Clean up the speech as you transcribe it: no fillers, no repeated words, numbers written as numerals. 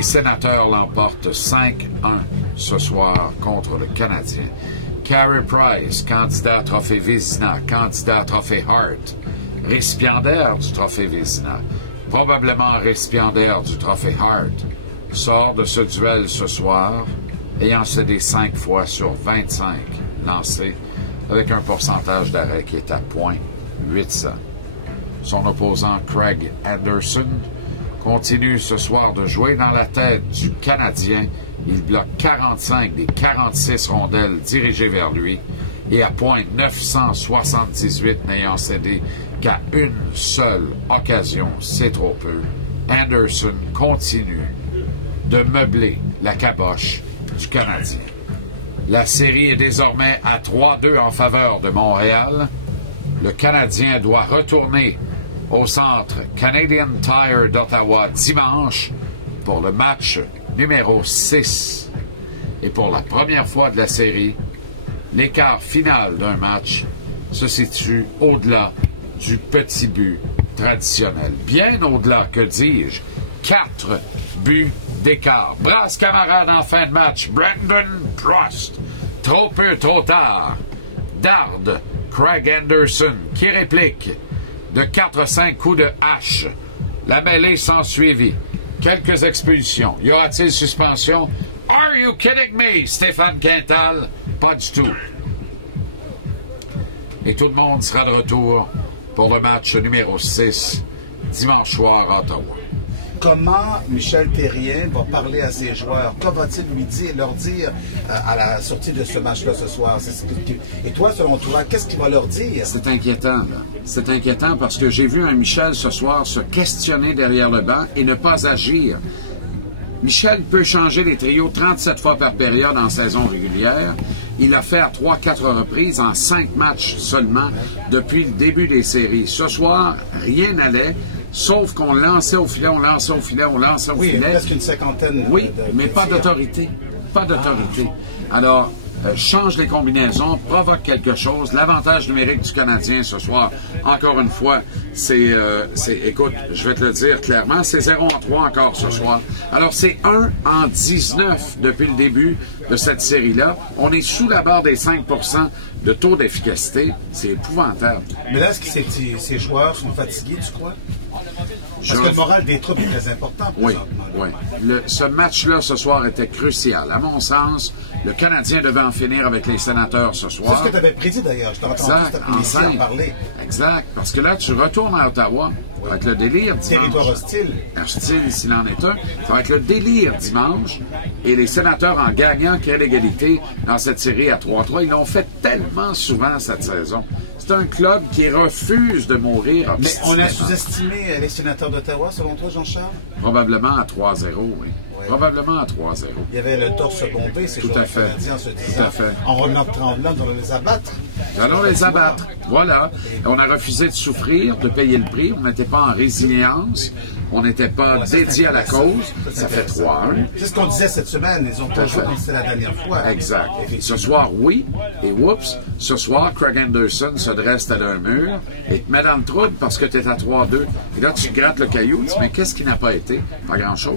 les Sénateurs l'emportent 5-1 ce soir contre le Canadien. Carey Price, candidat à Trophée Vézina, candidat à Trophée Hart, récipiendaire du Trophée Vézina, probablement récipiendaire du Trophée Hart, sort de ce duel ce soir, ayant cédé 5 fois sur 25 lancés, avec un pourcentage d'arrêt qui est à .800. Son opposant Craig Anderson continue ce soir de jouer dans la tête du Canadien. Il bloque 45 des 46 rondelles dirigées vers lui et à .978 n'ayant cédé qu'à une seule occasion, c'est trop peu. Anderson continue de meubler la caboche du Canadien. La série est désormais à 3-2 en faveur de Montréal. Le Canadien doit retourner au centre Canadian Tire d'Ottawa dimanche pour le match numéro 6. Et pour la première fois de la série, l'écart final d'un match se situe au-delà du petit but traditionnel. Bien au-delà, que dis-je, 4 buts d'écart. Brasse camarade en fin de match, Brandon Prost. Trop peu, trop tard. Darde Craig Anderson qui réplique de 4-5 coups de hache. La mêlée s'ensuivit. Quelques expulsions. Y aura-t-il suspension? Are you kidding me, Stéphane Quintal? Pas du tout. Et tout le monde sera de retour pour le match numéro 6, dimanche soir à Ottawa. Comment Michel Therrien va parler à ses joueurs? Quoi va-t-il leur dire à la sortie de ce match-là ce soir? Et toi, selon toi, qu'est-ce qu'il va leur dire? C'est inquiétant, là. C'est inquiétant parce que j'ai vu un Michel ce soir se questionner derrière le banc et ne pas agir. Michel peut changer les trios 37 fois par période en saison régulière. Il l'a fait à 3-4 reprises en 5 matchs seulement depuis le début des séries. Ce soir, rien n'allait. Sauf qu'on lançait au filet, on lançait au filet, on lançait au filet. Oui, presque une cinquantaine. Oui, mais pas d'autorité. Pas d'autorité. Alors, change les combinaisons, provoque quelque chose. L'avantage numérique du Canadien ce soir, encore une fois, c'est écoute, je vais te le dire clairement, c'est 0-3 encore ce soir. Alors, c'est 1 en 19 depuis le début de cette série-là. On est sous la barre des 5% de taux d'efficacité. C'est épouvantable. Mais là, est-ce que ces joueurs sont fatigués, tu crois? Parce que le moral des troupes est très important. Oui, oui. Ce match-là, ce soir, était crucial. À mon sens, le Canadien devait en finir avec les Sénateurs ce soir. C'est ce que tu avais prédit, d'ailleurs. Je t'ai entendu cet après-midi en parler. Exact. Parce que là, tu retournes à Ottawa. Ça va être le délire dimanche. Territoire hostile. Hostile, s'il en est un. Ça va être le délire dimanche. Et les Sénateurs, en gagnant, créent l'égalité dans cette série à 3-3. Ils l'ont fait tellement souvent cette saison. C'est un club qui refuse de mourir. Mais on a sous-estimé les Sénateurs d'Ottawa, selon toi, Jean-Charles? Probablement à 3-0, oui. Oui. Probablement à 3-0. Il y avait le torse bombé, ces joueurs canadiens, en se disant, en Ronald Tremblant, nous allons les abattre. Nous allons les abattre. Voilà. Et on a refusé de souffrir, de payer le prix. On n'était pas en résilience. On n'était pas dédié à la cause. Ça fait 3-1. C'est ce qu'on disait cette semaine. Ils ont pas joué comme c'était la dernière fois. Exact. Ce soir, oui. Et oups, ce soir, Craig Anderson se dresse à un mur et te met dans le trouble parce que tu es à 3-2. Et là, tu grattes le caillou. Tu dis, mais qu'est-ce qui n'a pas été? Pas grand-chose.